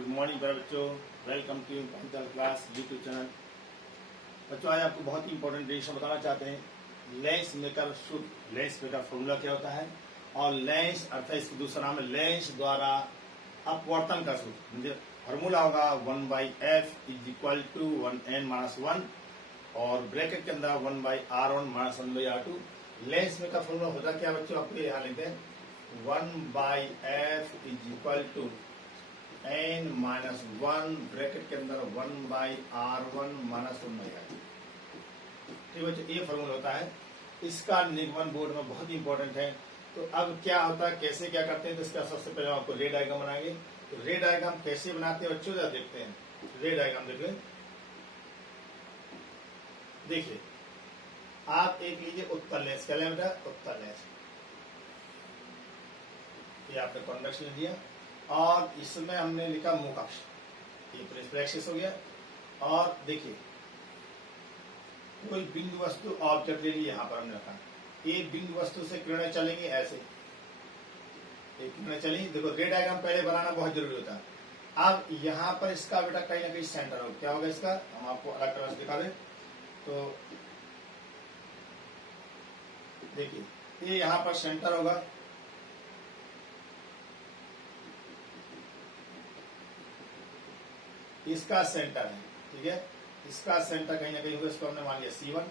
Good morning बच्चों, welcome to Panchal class YouTube channel. बच्चों आज आपको बहुत ही इंपॉर्टेंट डिटेक्शन बताना चाहते हैं। लेंस मेकर सूत्र, लेंस मेकर फॉर्मूला क्या होता है और लेंस अर्थात इसका दूसरा नाम है लेंस द्वारा अपवर्तन का सूत्र। मुझे फॉर्मूला होगा 1/f is equal to 1n-1 और ब्रैकेट के अंदर 1/r1 - 1/r2। Lens maker formula होता क्या बच्चों, आपको यहाँ लिखते हैं 1/f is equal to n-1 bracket के अंदर 1/r1 - 1/r2। ठीक बच्चों, ये फॉर्मूला होता है। इसका निगमन बोर्ड में बहुत इंपॉर्टेंट है। तो अब क्या होता है, कैसे क्या करते हैं, तो इसका सबसे पहले आपको रे डायग्राम बनाएंगे। तो रे डायग्राम कैसे बनाते हैं बच्चों, जरा देखते हैं। रे डायग्राम देखिए, आप एक लीजिए उत्तल लेंस, क्या लें बेटा, उत्तल लेंस। ये आपने कॉन्वेक्स ले लिया और इसमें हमने लिखा मुख अक्ष, ये प्रिफ्लेक्सिस हो गया। और देखिए कोई बिंदु वस्तु ऑब्जेक्ट ले ली, यहाँ पर हमने रखा। ये बिंदु वस्तु से किरणें चलेंगी ऐसे, एक किरणें चलेंगी। देखो रे डायग्राम पहले बनाना बहुत जरूरी होता है। अब यहाँ पर इसका बेटा कहीं ना कहीं सेंटर हो, क्या होगा इसका, हम आपको अलग तरह से दिखा दें। तो देखिए ये यहाँ पर सेंटर होगा, इसका सेंटर है, ठीक है। इसका सेंटर कहीं ना कहीं होगा, इसको हमने मान लिया C1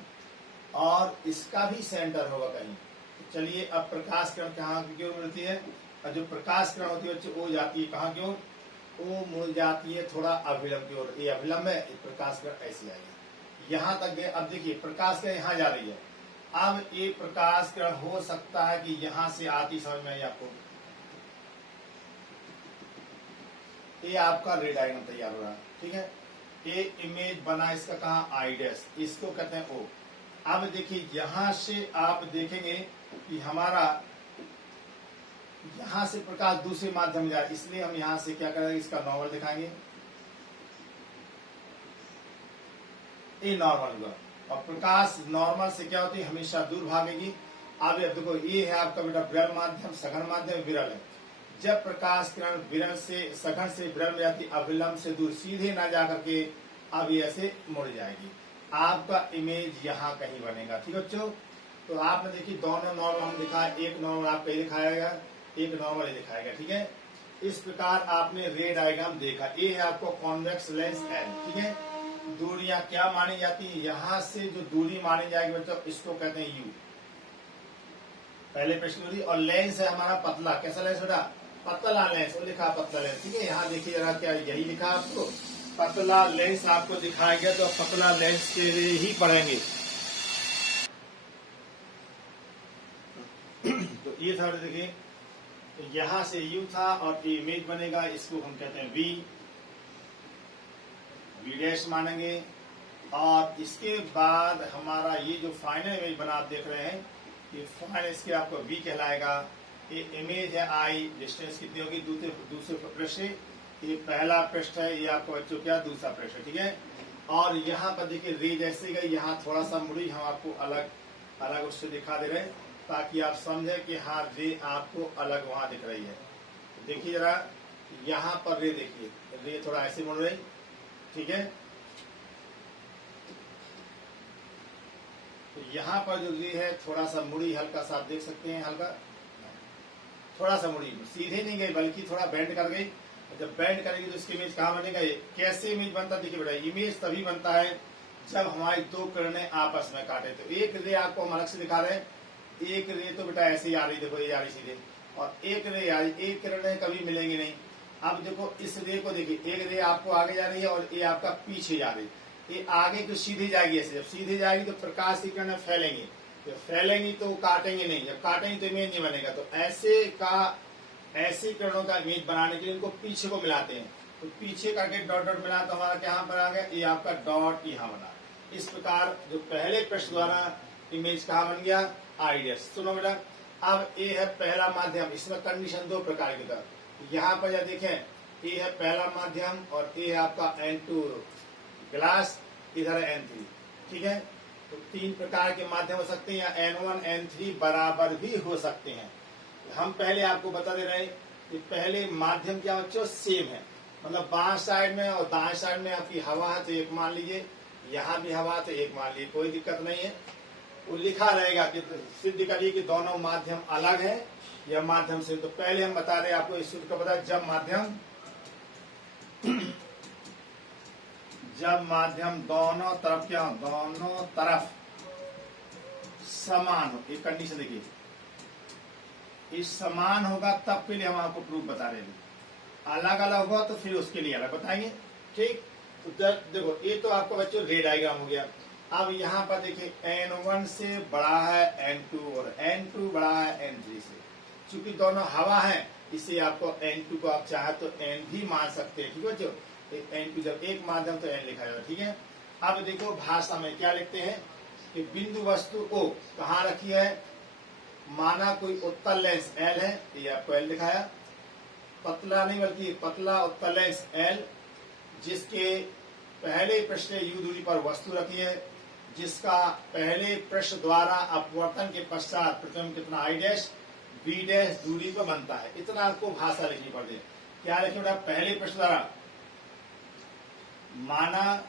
और इसका भी सेंटर होगा कहीं। तो चलिए अब प्रकाश किरण कहाँ की ओर मिलती है, और जो प्रकाश किरण होती है बच्चों वो जाती है कहाँ की ओर, वो मुड़ जाती है थोड़ा अभिलंब की ओर। ये अभिलंब है, प्रकाश किरण ऐसी आएगी, यहाँ तक गए। अब देखिए प्रकाश किरण यहाँ जा रही है। अब ये प्रकाश किरण हो सकता है कि यहाँ से आती, समझ में आई आपको। ये आपका रे डायग्राम तैयार हो रहा है, ठीक है। ये इमेज बना इसका कहाँ, आई डैश, इसको कहते हैं ओ। अब देखिए यहां से आप देखेंगे कि हमारा यहां से प्रकाश दूसरे माध्यम में जाए, इसलिए हम यहां से क्या करेंगे, इसका नॉर्मल दिखाएंगे। ये नॉर्मल हुआ और प्रकाश नॉर्मल से क्या होती है, हमेशा दूर भागेगी। अब देखो ये है आपका बेटा विरल माध्यम, सघन माध्यम, विरल है। जब प्रकाश किरण विरल से सघन से विरल में जाती, अभिलंब से दूर सीधे ना जा करके अब ये ऐसे मुड़ जाएगी। आपका इमेज यहाँ कहीं बनेगा, ठीक है बच्चों। तो आपने देखिए दोनों नॉर्मल हम दिखाया, एक नॉर्मल आपको दिखाएगा, एक नॉर्मल ही दिखाएगा, ठीक है। इस प्रकार आपने रे डायग्राम देखा। ये है आपको कॉन्वेक्स लेंस L, ठीक है। दूरियां क्या मानी जाती है, यहाँ से जो दूरी मानी जाएगी बच्चों इसको कहते हैं U, पहले प्रश्न। और लेंस है हमारा पतला, कैसा लेंस बेटा, पतला लेंस, वो लिखा पतला लेंस, ठीक है। यहाँ देखिए जरा, क्या यही लिखा आपको, पतला लेंस आपको दिखाया गया, तो पतला लेंस के लिए ही पढ़ेंगे। तो ये था देखिए, तो यहाँ से यू था और ये इमेज बनेगा, इसको हम कहते हैं वी डैश मानेंगे। और इसके बाद हमारा ये जो फाइनल इमेज बना आप देख रहे हैं, ये फाइनल इसके आपको वी कहलाएगा। ये इमेज है आई, डिस्टेंस कितनी होगी, दूसरे पृष्ठ, ये पहला पृष्ठ है, ये आपको बच्चों क्या दूसरा पृष्ठ है, ठीक है। और यहाँ पर देखिए रे जैसे गई, यहाँ थोड़ा सा मुड़ी, हम आपको अलग अलग उससे दिखा दे रहे हैं ताकि आप समझे कि हाँ रे आपको अलग वहां दिख रही है। देखिए जरा यहाँ पर रे, देखिए रे थोड़ा ऐसे मुड़ रही, ठीक है। तो यहाँ पर जो रे है थोड़ा सा मुड़ी, हल्का सा आप देख सकते हैं, हल्का थोड़ा सा मुड़ी, सीधे नहीं गई बल्कि थोड़ा बेंड कर गई। जब बेंड करेगी तो इसकी इमेज कहाँ बनेगा, ये कैसे इमेज बनता है, देखिए बेटा इमेज तभी बनता है जब हमारी दो किरणें आपस में काटे। तो एक रे आपको हम अलग से दिखा रहे हैं, एक रे तो बेटा ऐसे ही आ रही, देखो ये आ रही सीधे, और एक रे आ रही, एक किरणें कभी मिलेंगी नहीं। अब देखो इस रे को देखिए, एक रे आपको आगे जा रही है और ये आपका पीछे जा रही है। ये आगे तो सीधे जाएगी, ऐसे जब सीधे जाएगी तो प्रकाश की किरणें फैलेंगी, जब फैलेंगी तो काटेंगे नहीं, जब काटेंगे तो इमेज नहीं बनेगा। तो ऐसी किरणों का इमेज बनाने के लिए इनको पीछे को मिलाते हैं। तो पीछे करके डॉट डॉट मिला तो हमारा क्या पर आ गया, ये आपका डॉट यहाँ बना। इस प्रकार जो पहले पृष्ठ द्वारा इमेज कहाँ बन गया, आई डैश। सुनो बेटा, अब ये है पहला माध्यम, इसमें कंडीशन दो प्रकार की था। यहाँ पर या देखें, ये है पहला माध्यम और ये है आपका N2 ग्लास, इधर है N3, ठीक है। तो तीन प्रकार के माध्यम हो सकते हैं, या N1 N3 बराबर भी हो सकते हैं। हम पहले आपको बता दे रहे हैं कि पहले माध्यम क्या बच्चों, सेम है। मतलब बाएं साइड में और दाएं साइड में आपकी हवा है तो एक मान लीजिए, यहाँ भी हवा है तो एक मान लीजिए, कोई दिक्कत नहीं है। वो लिखा रहेगा कि सिद्ध करिए कि दोनों माध्यम अलग है या माध्यम से। तो पहले हम बता रहे हैं आपको इस सूत्र का पता है, जब माध्यम दोनों तरफ क्या हो, दोनों तरफ समान हो, एक कंडीशन देखिए, इस समान होगा तब के लिए हम आपको प्रूफ बता रहे हैं। अलग अलग होगा तो फिर उसके लिए अलग बताएंगे, ठीक। तो देखो ये तो आपका बच्चों रे डायग्राम हो गया। अब यहाँ पर देखिए N1 से बड़ा है N2 और N2 बड़ा है N3 से। चूंकि दोनों हवा है इसलिए आपको N2 को आप चाहे तो N भी मान सकते हैं, ठीक है बच्चों। N2 जब एक माध्यम तो N लिखा जाएगा, ठीक है। अब देखो भाषा में क्या लिखते हैं कि बिंदु वस्तु O कहाँ रखी है, माना कोई उत्तल लेंस L है, ये आपको L दिखाया, पतला नहीं बल्कि पतला उत्तल लेंस L, जिसके पहले पृष्ठ U दूरी पर वस्तु रखी है, जिसका पहले पृष्ठ द्वारा अपवर्तन के पश्चात प्रतिबिंब कितना I डैश B डैश दूरी पर बनता है। इतना आपको भाषा लिखनी पड़ती है। क्या लिखे बेटा, पहले पृष्ठ द्वारा, माना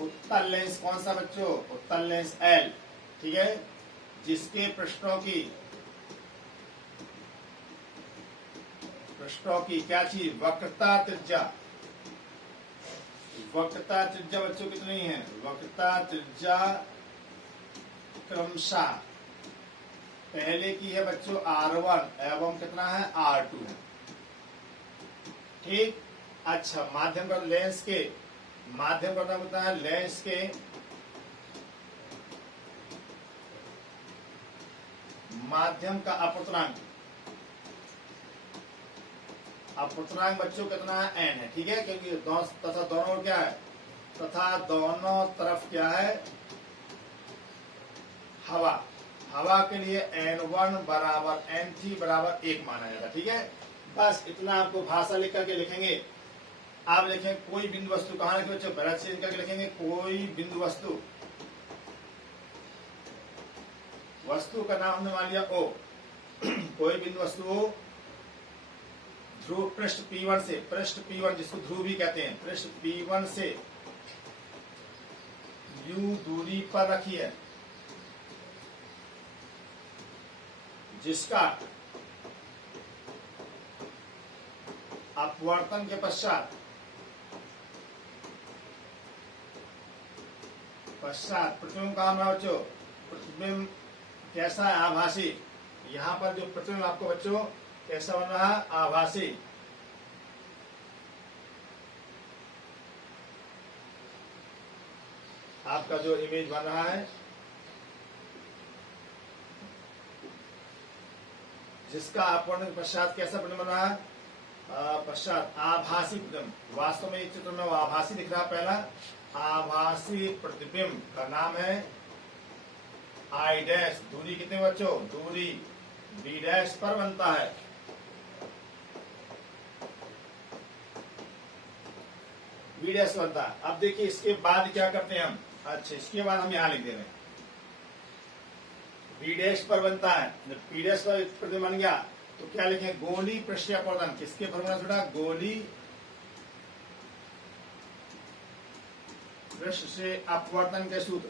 उत्तल लेंस कौन सा बच्चों, उत्तल लेंस L, ठीक है, जिसके पृष्ठों की क्या चीज, वक्रता त्रिज्या। वक्रता त्रिज्या बच्चों कितनी है, वक्रता त्रिज्या क्रमशः पहले की है बच्चों R1 एवं कितना है R2 है, ठीक। अच्छा, माध्यम का लेंस के माध्यम का नाम होता है लेंस के माध्यम का अपवर्तनांक बच्चों कितना है N है, ठीक है, क्योंकि तथा दोनों क्या है, तथा दोनों तरफ क्या है, हवा के लिए N1 बराबर N3 बराबर 1 माना जाएगा, ठीक है। बस इतना आपको भाषा लिख करके लिखेंगे। आप लिखें कोई बिंदु वस्तु कहाँ लिखे बच्चों, पहला चेंज करके लिखेंगे, कोई बिंदु वस्तु का नाम हमने मान लिया O, कोई बिंदु वस्तु O ध्रुव पृष्ठ P1 जिसको ध्रुव भी कहते हैं, पृष्ठ P1 से U दूरी पर रखी है, जिसका अपवर्तन के पश्चात प्रतिबिंब का नाम है बच्चों, प्रतिबिंब कैसा है, आभासी। यहाँ पर जो प्रतिबिंब आपको बच्चों कैसा बन रहा है, आभासी। आपका जो इमेज बन रहा है, जिसका अपवर्तन के पश्चात कैसा प्रतिबिंब बन रहा है, पश्चात आभासी प्रतिबिंब। वास्तव में इस चित्र में वो आभासी दिख रहा है, पहला आभासी प्रतिबिंब का नाम है I डैश, दूरी कितने बच्चों, दूरी B डैश पर बनता है। B डैश बनता है। अब देखिए इसके बाद क्या करते हैं हम, अच्छा इसके बाद हम यहां लिख दे रहे हैं B डैश पर बनता है, जब P डैश पर प्रतिबिंब बन गया तो क्या लिखें, गोली पृष्ठीय अपवर्तन, किसके फॉर्मूला बेटा, गोली पृष्ठ से अपवर्तन के सूत्र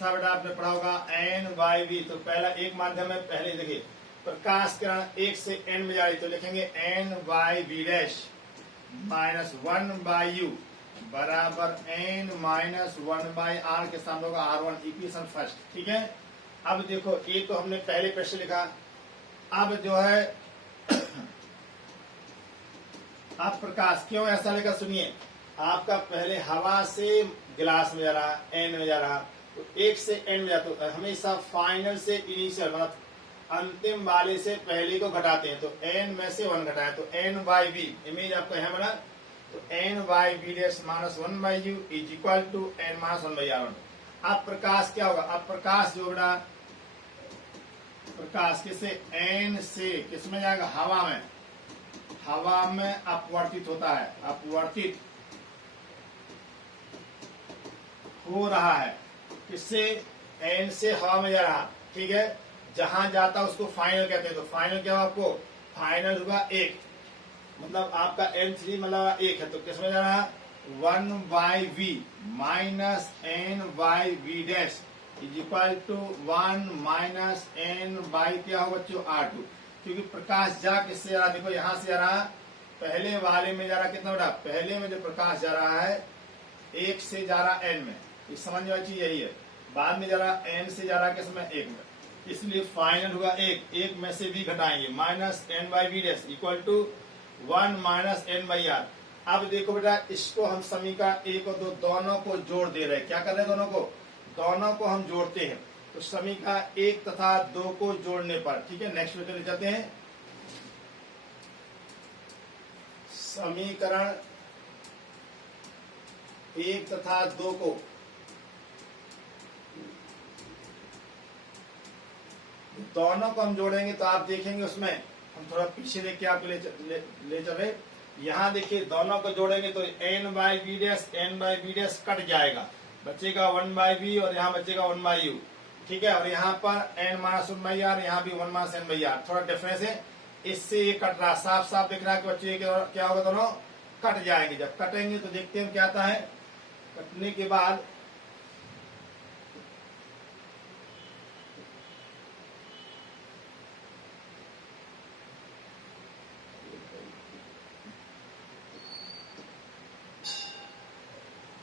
था बेटा, आपने पढ़ा होगा N/V। तो पहला एक माध्यम है, पहले देखिए प्रकाश किरण 1 से N में जा रही, तो लिखेंगे N/V डैश माइनस 1/U बराबर N माइनस 1/R के सामने होगा R1, इक्वेशन फर्स्ट, ठीक है। अब देखो ये तो हमने पहले प्रश्न लिखा, अब जो है अब प्रकाश क्यों ऐसा लिखा, सुनिए, आपका पहले हवा से गिलास में जा रहा, N में जा रहा, तो 1 से N में जाता, तो हमेशा फाइनल से इनिशियल मतलब अंतिम वाले से पहले को घटाते हैं, तो N में से 1 घटाए तो N/V, इमेज आपका यहाँ बना, तो N/V dash minus 1/U is equal to N minus 1/R1। अब प्रकाश क्या होगा, अब प्रकाश जो बड़ा प्रकाश किसे N से किस में जाएगा, हवा में अपवर्तित होता है, अपवर्तित हो रहा है, किससे, N से हवा में जा रहा, ठीक है। जहां जाता उसको फाइनल कहते हैं। तो फाइनल क्या हुआ आपको, फाइनल हुआ 1, मतलब आपका n3 मतलब 1 है, तो किस में जा रहा है 1/v minus n/v dash is equal to 1 minus n by क्या होगा बच्चों R2, क्योंकि प्रकाश जा किससे जा रहा, देखो यहां से जा रहा, पहले वाले में जा रहा कितना बड़ा, पहले में जो प्रकाश जा रहा है 1 से जा रहा n में, इस समझ वाली चीज यही है, बाद में जा रहा n से जा रहा किसमें 1 में, इसलिए फाइनल हुआ 1 में से v घटाएंगे minus n/v dash equal to 1 minus n/r। अब देखो बेटा इसको हम समीकरण 1 और 2 दोनों को जोड़ दे रहे हैं, क्या कर रहे हैं दोनों को हम जोड़ते हैं। तो समीकरण 1 तथा 2 को जोड़ने पर, ठीक है नेक्स्ट में चले जाते हैं, समीकरण 1 तथा 2 को दोनों को हम जोड़ेंगे तो आप देखेंगे उसमें हम थोड़ा पीछे देख के आपके ले चले, यहां देखिए दोनों को जोड़ेंगे तो n/v डैश कट जाएगा, बचेगा 1/v और यहाँ बचेगा 1/u, ठीक है, और यहाँ पर n माइनस 1/r, यहाँ भी 1 माइनस n/r, थोड़ा डिफरेंस है, इससे ये कट रहा, साफ साफ दिख रहा है कि बच्चे क्या होगा, दोनों कट जाएंगे। जब कटेंगे तो देखते हैं क्या आता है, कटने के बाद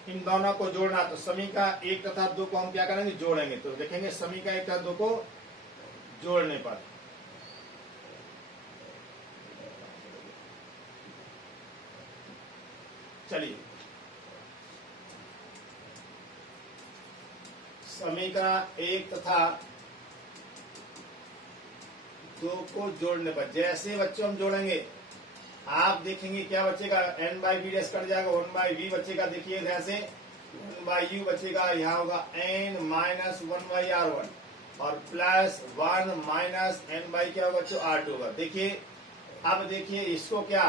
इन दोनों को जोड़ना, तो समीकरण 1 तथा 2 को हम क्या करेंगे, जोड़ेंगे। तो देखेंगे समीकरण 1 तथा 2 को जोड़ने पर चलिए समीकरण 1 तथा 2 को जोड़ने पर जैसे बच्चों हम जोड़ेंगे आप देखेंगे क्या बचेगा, n/v डैश कट जाएगा, 1/v बचेगा, देखिए जैसे 1/u बचेगा, यहाँ होगा n माइनस 1/r1 और प्लस 1 माइनस n बाई क्या होगा बच्चों R2 होगा। देखिए अब देखिए इसको क्या,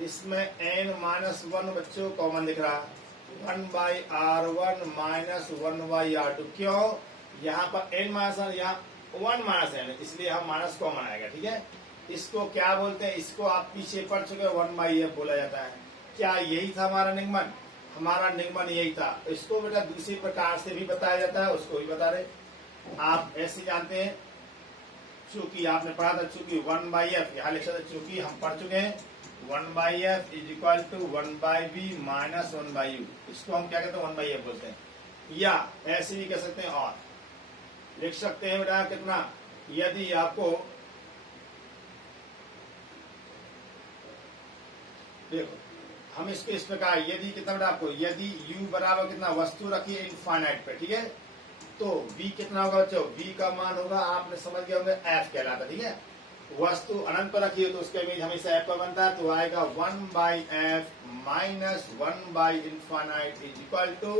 इसमें n माइनस 1 बच्चों कॉमन दिख रहा, 1/r1 माइनस 1/r2, क्यों, यहाँ पर n माइनस 1, यहाँ 1 माइनस n, इसलिए हम माइनस कॉमन आएगा, ठीक है। इसको क्या बोलते हैं, इसको आप पीछे पढ़ चुके 1/f बोला जाता है। क्या यही था हमारा निगमन, हमारा निगमन यही था। इसको बेटा दूसरी प्रकार से भी बताया जाता है, उसको भी बता रहे, आप ऐसे जानते हैं, चूंकि आपने पढ़ा था, चूंकि 1/f यहाँ लिख सकते, चूंकि हम पढ़ चुके हैं 1/f is equal to 1/v minus 1/u, इसको हम क्या कहते हैं 1/f बोलते हैं, या ऐसे भी कह सकते हैं, और लिख सकते हैं बेटा कितना, यदि आपको देखो हम इसको इस प्रकार, यदि कितना बेटा आपको, यदि u बराबर कितना, वस्तु रखिए इनफाइनाइट पे, ठीक है, तो v कितना होगा बच्चों, v का मान होगा, आपने समझ गए होंगे f कहलाता, ठीक है, वस्तु अनंत पर रखिए तो उसका इमेज हमेशा f पर बनता है, तो आएगा 1/f माइनस 1/इनफाइनाइट इज इक्वल टू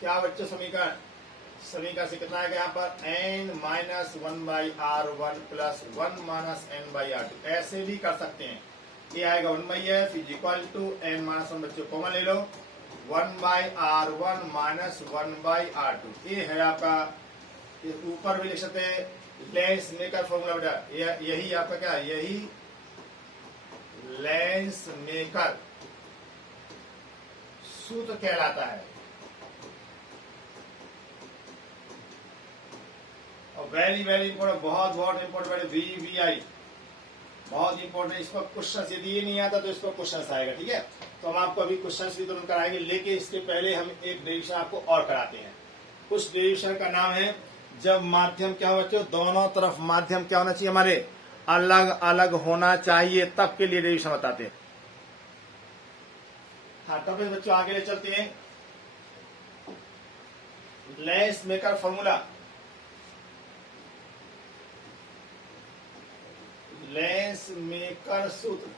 क्या बच्चों, समीकरण से कितना आएगा यहाँ पर n minus 1/r1 plus 1 minus n/r2, ऐसे भी कर सकते हैं, ये आएगा 1/f is equal to n minus 1 बच्चों कॉमन ले लो, 1/r1 माइनस 1/r2, ये है आपका, ऊपर भी लिख सकते हैं लेंस मेकर फॉर्मूला बेटा, यही आपका क्या है, यही लेंस मेकर सूत्र कहलाता है। और वेरी इंपोर्टेंट, बहुत इंपोर्टेंट, VVI बहुत इंपोर्टेंट, इस पर क्वेश्चन यदि ये नहीं आता तो इस पर क्वेश्चन आएगा, ठीक है। तो हम आपको अभी क्वेश्चन भी तुरंत कराएंगे, लेकिन इसके पहले हम एक डेरिवेशन आपको और कराते हैं। उस डेरिवेशन का नाम है जब माध्यम क्या हो बच्चों, दोनों तरफ माध्यम क्या होना चाहिए, हमारे अलग अलग होना चाहिए, तब के लिए डेरिवेशन बताते हैं। हाँ तब बच्चों आगे ले चलते हैं, lens maker formula, lens maker सूत्र,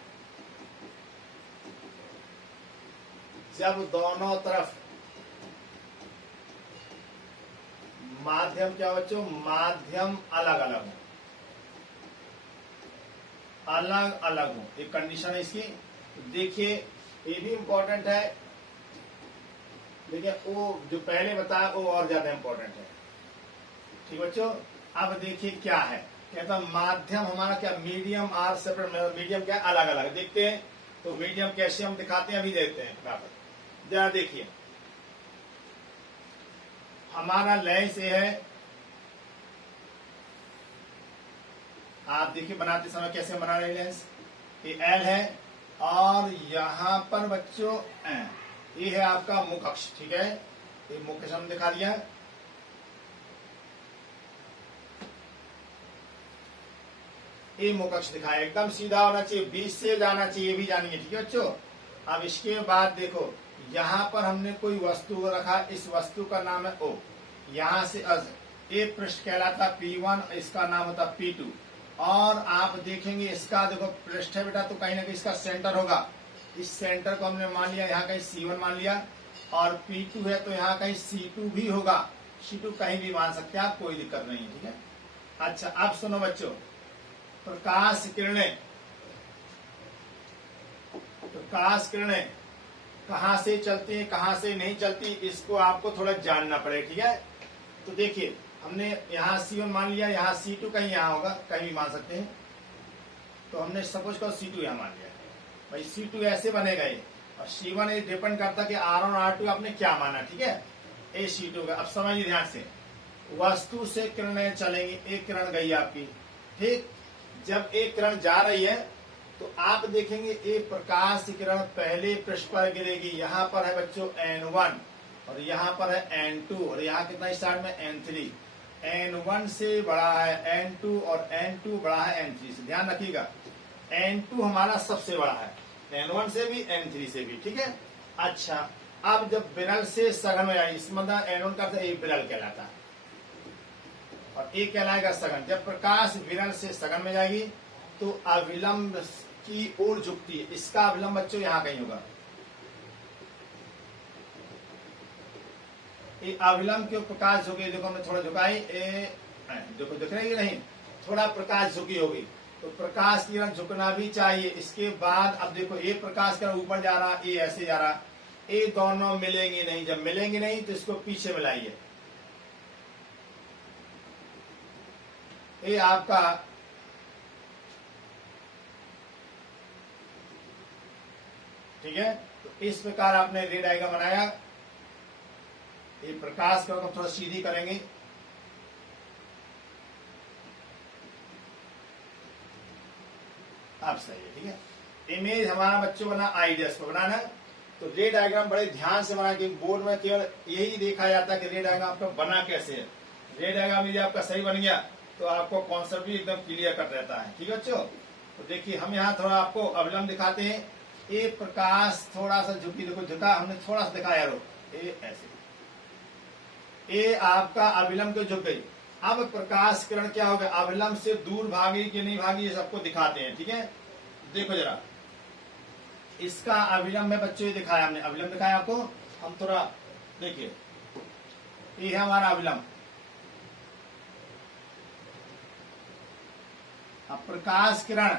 जब दोनों तरफ माध्यम क्या बच्चों, माध्यम अलग अलग हो, एक कंडीशन है इसकी। देखिए ये भी इंपॉर्टेंट है, देखिए वो जो पहले बताया वो और ज्यादा इंपॉर्टेंट है, ठीक बच्चों। अब देखिए क्या है, कहता माध्यम हमारा क्या, मीडियम आर सेपरेट, मीडियम क्या अलग अलग देखते हैं। तो मीडियम कैसे हम दिखाते हैं अभी देखते हैं फटाफट। जरा देखिए हमारा लेंस ये है, आप देखिए बनाते समय कैसे बना रहे लेंस, ये एल है और यहां पर बच्चों ये है आपका मुख अक्ष, ठीक है, ये मुख्य हम दिखा दिया। ये मुख अक्ष दिखाया, एकदम सीधा होना चाहिए, बीच से जाना चाहिए, ये भी जानिए, ठीक है बच्चों। अब इसके बाद देखो यहां पर हमने कोई वस्तु रखा, इस वस्तु का नाम है ओ, यहां से ये पृष्ठ कहलाता P1, इसका नाम होता P2। और आप देखेंगे इसका देखो पृष्ठ है बेटा, तो कहीं ना कहीं इसका सेंटर होगा, इस सेंटर को हमने मान लिया यहाँ कहीं C1 मान लिया, और P2 है तो यहाँ कहीं C2 भी होगा, C2 कहीं भी मान सकते हैं आप, कोई दिक्कत नहीं, ठीक है। अच्छा अब सुनो बच्चों, प्रकाश किरणें, प्रकाश किरणें कहां से चलती है कहां से नहीं चलती, इसको आपको थोड़ा जानना पड़ेगा, ठीक है। तो देखिए हमने यहाँ C1 मान लिया, यहाँ C2 कहीं यहाँ होगा, कहीं भी मान सकते हैं, तो हमने सपोज करो C2 यहाँ मान लिया, भाई C2 ऐसे बनेगा ये, और C1 ये डिपेंड करता कि R1 और R2 आपने क्या माना, ठीक है, ये C2 का। अब समझिए ध्यान से, वस्तु से किरणें चलेंगी, एक किरण गई आपकी, ठीक, जब एक किरण जा रही है तो आप देखेंगे एक प्रकाश किरण पहले पृष्ठ पर गिरेगी, यहाँ पर है बच्चों N1 और यहाँ पर है N2, और यहाँ कितना इस साइड में N3, N1 से बड़ा है N2 और N2 बड़ा है N3 से, ध्यान रखिएगा N2 हमारा सबसे बड़ा है, N1 से भी N3 से भी, ठीक है। अच्छा अब जब विरल से सघन में आई, इस मतलब N1 का एक विरल कहलाता है और एक कहलाएगा सघन। जब प्रकाश विरल से सघन में जाएगी तो अविलंब की ओर झुकती है, इसका अविलंब बच्चों यहाँ कहीं होगा, ये अविलंब के प्रकाश झुकी, देखो हमने थोड़ा झुकाई, देखो दिख रही है नहीं, थोड़ा प्रकाश झुकी होगी, तो प्रकाश किरण झुकना भी चाहिए। इसके बाद अब देखो ये प्रकाश किरण ऊपर जा रहा, ये ऐसे जा रहा, ये दोनों मिलेंगे नहीं, जब मिलेंगे नहीं तो इसको पीछे मिलाइए, ये आपका ठीक है। तो इस प्रकार आपने रे डायग्राम बनाया, ये प्रकाश को थोड़ा सीधी करेंगे, आप सही है, ठीक है। इमेज हमारा बच्चों बना आईडीएस पर बनाना, तो रे डायग्राम बड़े ध्यान से बना के, बोर्ड में केवल यही देखा जाता है कि रे डायग्राम आपका बना कैसे है। रे डायग्राम यदि आपका सही बन गया तो आपको कॉन्सेप्ट भी एकदम क्लियर कर रहता है, ठीक है बच्चों। तो देखिए हम यहाँ थोड़ा आपको अविलंब दिखाते हैं, ये प्रकाश थोड़ा सा झुकी, देखो झुका हमने थोड़ा सा दिखाया, ये ऐसे, ये आपका अविलंब के झुक गई। अब प्रकाश किरण क्या होगा, अविलंब से दूर भागी कि नहीं भागी, ये सबको दिखाते हैं, ठीक है। देखो जरा इसका अविलंब है बच्चों, ये दिखाया हमने, अविलंब दिखाया आपको, हम थोड़ा देखिए, ये है हमारा अविलंब। अब प्रकाश किरण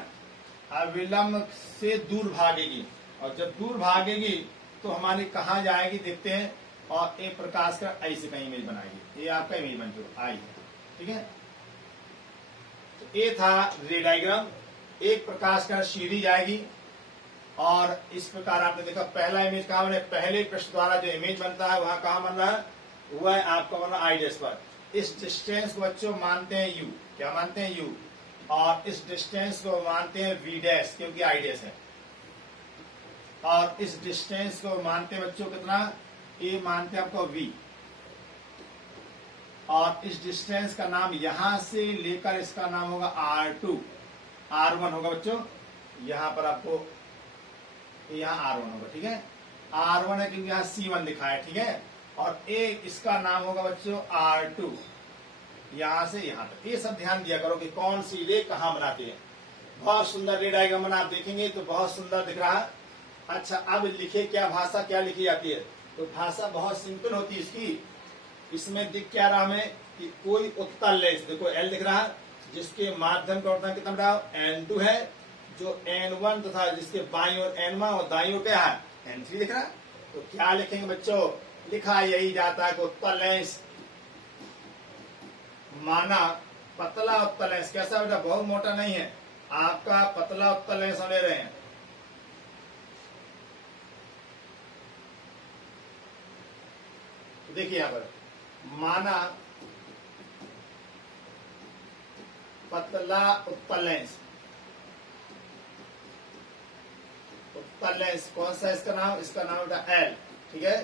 अविलंब से दूर भागेगी, और जब दूर भागेगी तो हमारी कहाँ जाएगी देखते हैं, और एक प्रकाश का ऐसे कहीं इमेज बनाएगी, ये आपका इमेज बन जो आई है, ठीक है। तो ये था रे डायग्राम, एक प्रकाश का सीधी जाएगी, और इस प्रकार आपने देखा पहला इमेज कहाँ बने, पहले पृष्ठ द्वारा जो इमेज बनता है वहां कहाँ बन रहा है, वह है आपका बन रहा है आईडीएस पर। इस डिस्टेंस को बच्चों मानते हैं यू, क्या मानते हैं यू, और इस डिस्टेंस को मानते हैं वी डैश क्योंकि आईडीएस है, और इस डिस्टेंस को मानते हैं बच्चों कितना, ये मानते हैं आपको वी, और इस डिस्टेंस का नाम यहां से लेकर इसका नाम होगा R2, R1 होगा बच्चों, यहां पर आपको यहाँ R1 होगा, ठीक है। R1 है क्योंकि यहाँ C1 लिखा है, ठीक है, और एक इसका नाम होगा बच्चों R2, यहां से यहां तक। ये सब ध्यान दिया करो कि कौन सी रे कहां बनाते हैं। बहुत सुंदर रे डायग्राम बना, आप देखेंगे तो बहुत सुंदर दिख रहा है। अच्छा अब लिखे क्या, भाषा क्या लिखी जाती है, तो भाषा बहुत सिंपल होती है इसकी। इसमें दिख क्या रहा हमें कि कोई उत्तल लेंस, देखो L दिख रहा है, जिसके माध्यम का वर्तन कितना बड़ा N2 है, जो N1 तथा जिसके बाईं ओर N1 और दाईं ओर क्या है N3 दिख रहा है। तो क्या लिखेंगे बच्चों, लिखा यही जाता है कि उत्तल लेंस माना पतला उत्तल लेंस कैसा बेटा, बहुत मोटा नहीं है, आपका पतला उत्तल लेंस हम ले रहे हैं। तो देखिए यहां पर माना पतला उत्तल लेंस, उत्तल लेंस कौन सा इसका नाम, इसका नाम बेटा एल, ठीक है।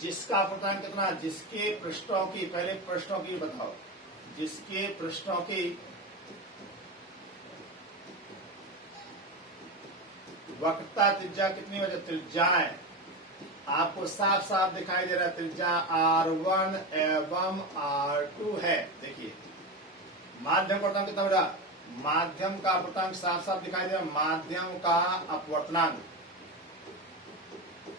जिसका अपवर्तनांक कितना, जिसके पृष्ठों की, पहले पृष्ठों की बताओ, जिसके पृष्ठों की वक्रता त्रिज्या कितनी वजह, त्रिज्याएं आपको साफ साफ दिखाई दे रहा है, त्रिज्या R1 एवं R2 है। देखिए माध्यम का अपवर्तनांक कितना बेटा, माध्यम का अपवर्तनांक साफ साफ दिखाई दे रहा है, माध्यम का अपवर्तनांक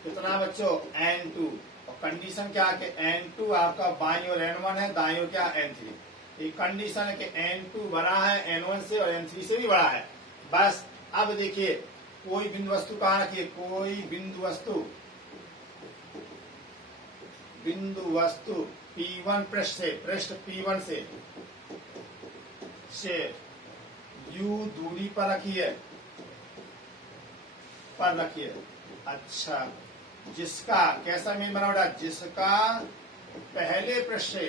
कितना बच्चों, N2, और कंडीशन क्या है कि N2 आपका बाईं ओर N1 है, दाईं ओर क्या N3। ये कंडीशन है कि N2 बड़ा है N1 से और N3 से भी बड़ा है। बस अब देखिए कोई बिंदु वस्तु कहाँ रखिए, कोई बिंदु वस्तु, बिंदु वस्तु P1 पृष्ठ से, पृष्ठ P1 से U दूरी पर रखिए, पर रखिए। अच्छा, जिसका कैसा मीन बना बेटा, जिसका पहले पृष्ठ से,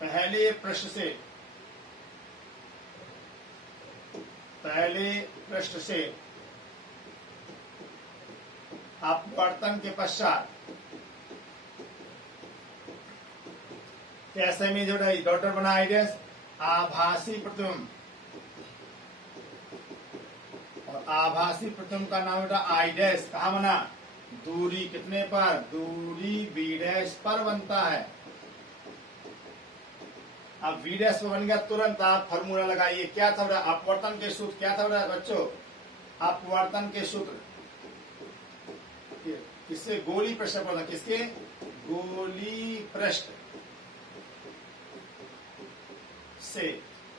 पहले पृष्ठ से, पहले पृष्ठ से अपवर्तन के पश्चात कैसे में जोड़ा, डॉटर बना आइडियस, आभासी प्रतिबिंब, और आभासी प्रतिबिंब का नाम बेटा आई डैश, कहा बना, दूरी कितने पर, दूरी बी डैश पर बनता है। अब वी डैश पर बन गया, तुरंत आप फॉर्मूला लगाइए, क्या था बेटा, अपवर्तन के सूत्र, क्या था बेटा बच्चों, अपवर्तन के सूत्र किससे, गोली पृष्ठ पर, किसके, गोली पृष्ठ से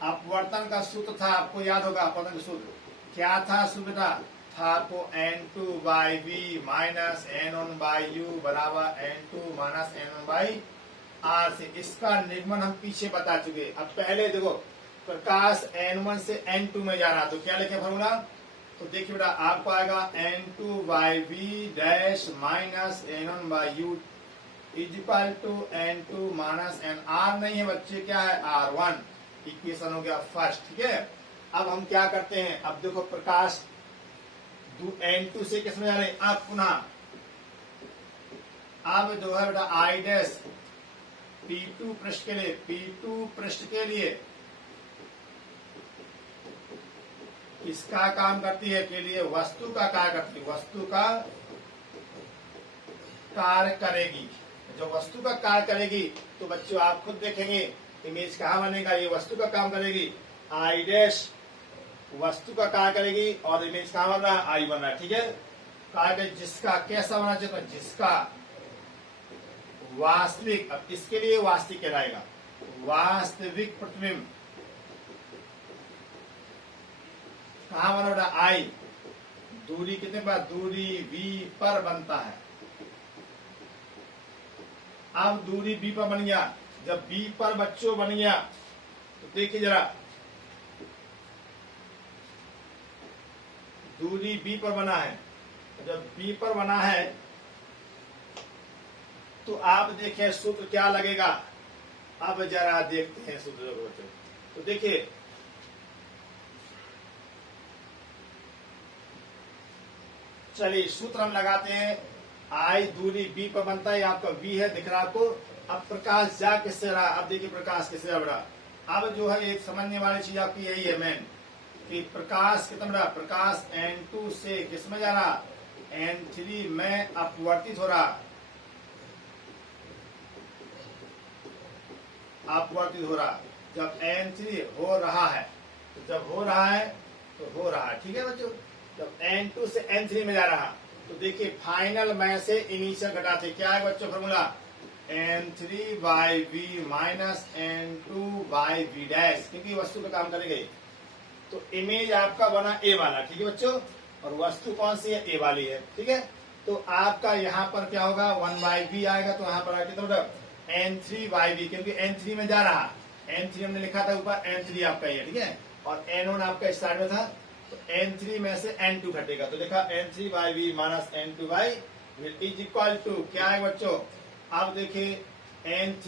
अपवर्तन का सूत्र था, आपको याद होगा अपवर्तन का सूत्र क्या था, सुविधा था आपको N2 by V minus N1 by U बराबर N2 minus N1 by are से। इसका निगमन हम पीछे बता चुके। अब पहले देखो प्रकाश N1 से N2 में जा रहा, तो क्या लिखे फॉर्मूला, तो देखिए बेटा आपको आएगा N2 by V dash minus N1 by U is equal to N2 minus N, R नहीं है बच्चे, क्या है R1, इक्वेशन हो गया फर्स्ट, ठीक है। अब हम क्या करते हैं, अब देखो प्रकाश N2 से किसमें जा रहे हैं, अब पुनः अब जो है बेटा आई डैश P2 पृष्ठ के लिए, P2 पृष्ठ के लिए किसका काम करती है, के लिए वस्तु का कार्य करती है, वस्तु का कार्य करेगी। जो वस्तु का कार्य करेगी तो बच्चों आप खुद देखेंगे इमेज कहाँ बनेगा, ये वस्तु का काम करेगी, आई डैश वस्तु का कार्य करेगी और इमेज कहाँ बन रहा है, आई बन रहा है, ठीक है। कार्य जिसका कैसा होना चाहिए, जिसका वास्तविक, अब इसके लिए वास्तविक कहलाएगा, वास्तविक प्रतिबिंब कहाँ बना बेटा, आई, दूरी कितने पर, दूरी V पर बनता है। अब दूरी B पर बन गया, जब B पर बच्चों बन गया तो देखिए जरा, दूरी B पर बना है, जब B पर बना है तो आप देखिए सूत्र क्या लगेगा। अब जरा देखते हैं सूत्र को बच्चों, तो देखिए चलिए सूत्र हम लगाते हैं, आई दूरी B पर बनता है, आपका V है दिख रहा आपको। अब प्रकाश जा किससे रहा, अब देखिए प्रकाश किससे रहा। अब जो है एक समझने वाली चीज आपकी यही है मेन, कि प्रकाश कितना रहा, प्रकाश N2 से किसमें जा रहा, N3 में अपवर्तित हो रहा, अपवर्तित हो रहा। जब N3 हो रहा है तो जब हो रहा है तो हो रहा है, ठीक है बच्चों। जब N2 से N3 में जा रहा तो देखिए फाइनल में से इनिशियल घटाते, क्या है बच्चों formula, N3 by V minus N2 by V dash, क्योंकि वस्तु पे काम करेगी। तो इमेज आपका बना ए वाला, ठीक है बच्चों, और वस्तु कौन सी है, ए वाली है, ठीक है। तो आपका यहाँ पर क्या होगा, 1 बाई वी आएगा, तो यहाँ पर कितना N3YV, क्योंकि N3 में जा रहा, N3 हमने लिखा था ऊपर, N3 आपका ये, ठीक है, और N1 आपका स्टार्ट में था, तो N3 में से N2 घटेगा, तो देखा N3YV minus N2Y is equal to क्या है बच्चों, अब देखिए N3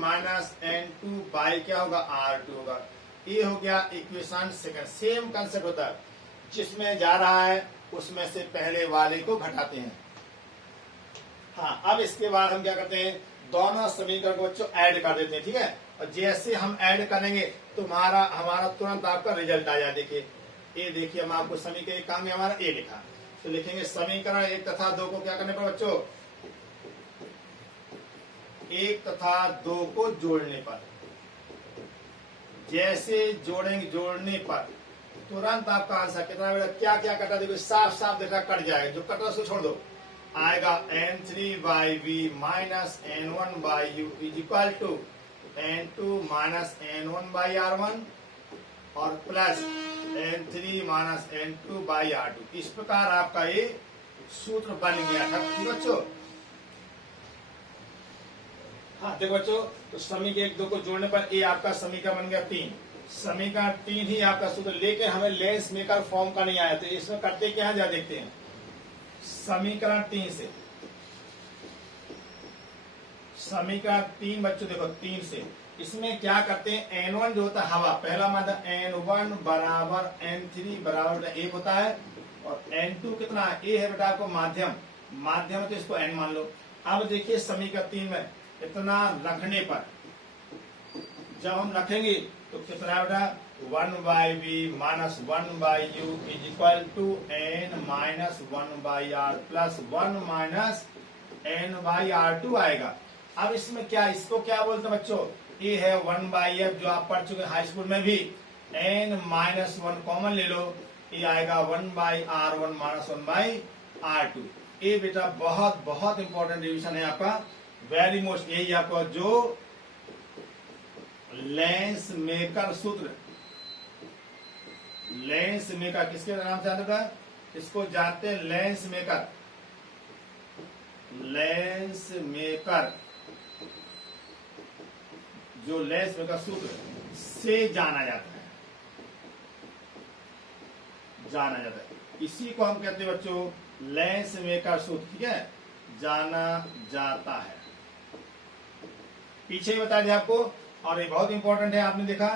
माइनस N2 बाई क्या होगा, R2 होगा। ये हो गया इक्वेशन सेकंड। सेम कंसेप्ट होता है, जिसमें जा रहा है उसमें से पहले वाले को घटाते हैं। हाँ, अब इसके बाद हम क्या करते हैं, दोनों समीकरण को बच्चों ऐड कर देते हैं, ठीक है, और जैसे हम ऐड करेंगे तो हमारा तुरंत आपका रिजल्ट आ जाए। देखिए ये देखिए, हम आपको समीकरण एक काम है हमारा ए लिखा, तो लिखेंगे समीकरण 1 तथा 2 को क्या करने पर बच्चों, 1 तथा 2 को जोड़ने पर, जैसे जोड़ेंगे जोड़ने पर तुरंत आपका आंसर कितना बेटा, क्या क्या कटा, देखो साफ साफ देखा कट जाएगा, जो कटा उसको छोड़ दो, आएगा N3YV minus N1YU is equal to N2 minus N1/R1 और प्लस N3 माइनस N2/R2। इस प्रकार आपका ये सूत्र बन गया था, ठीक बच्चों। हाँ देखो बच्चों, तो समीकरण 1 2 को जोड़ने पर ये आपका समीकरण बन गया 3। समीकरण 3 ही आपका सूत्र, लेकिन हमें लेंस मेकर फॉर्म का नहीं आया, तो इसमें करते क्या है, जा देखते हैं। समीकरण 3 से, समीकरण 3 बच्चों देखो 3 से, इसमें क्या करते हैं, N1 जो होता है हवा, पहला मात्रा N1 बराबर N3 बराबर 1 होता है, और N2 कितना है, ए है बेटा आपको माध्यम, माध्यम है तो इसको N मान लो। अब देखिए समीकरण 3 में इतना रखने पर, जब हम रखेंगे तो कितना बेटा, 1/V minus 1/U is equal to N minus 1/R plus 1 minus N/R2 आएगा। अब इसमें क्या, इसको क्या बोलते हैं बच्चों, ये है 1/F, जो आप पढ़ चुके हाई स्कूल में भी, N माइनस 1 कॉमन ले लो, ये आएगा 1/R1 माइनस 1/R2। ये बेटा बहुत बहुत इंपॉर्टेंट रिवीजन है आपका, वेरी मोस्ट, यही आपका जो लेंस मेकर सूत्र, लेंस मेकर किसके नाम से आता था, इसको जानते हैं लेंस मेकर, लेंस मेकर, जो लेंस मेकर सूत्र से जाना जाता है, जाना जाता है, इसी को हम कहते हैं बच्चों लेंस मेकर सूत्र, ठीक है, जाना जाता है। पीछे ही बता दिया आपको, और ये बहुत इंपॉर्टेंट है, आपने देखा।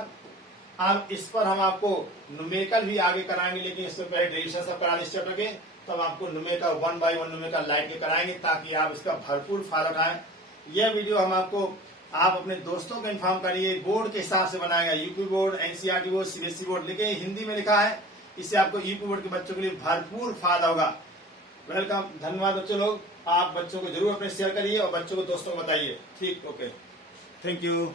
अब इस पर हम आपको न्यूमेरिकल भी आगे कराएंगे, लेकिन इससे पहले डेरिवेशन सब करा इस चैप्टर के, तब आपको न्यूमेरिकल 1 by 1 न्यूमेरिकल लाइट के कराएंगे, ताकि आप इसका भरपूर फायदा उठाएं। यह वीडियो हम आपको, आप अपने दोस्तों को इन्फॉर्म करिए, बोर्ड के हिसाब से बनाएगा, UP board, NCERT board, CBSE board, लेकिन हिंदी में लिखा है, इससे आपको यूपी बोर्ड के बच्चों के लिए भरपूर फायदा होगा। वेलकम, धन्यवाद बच्चों लोग, आप बच्चों को जरूर अपने शेयर करिए और बच्चों को दोस्तों को बताइए, ठीक, ओके, थैंक यू।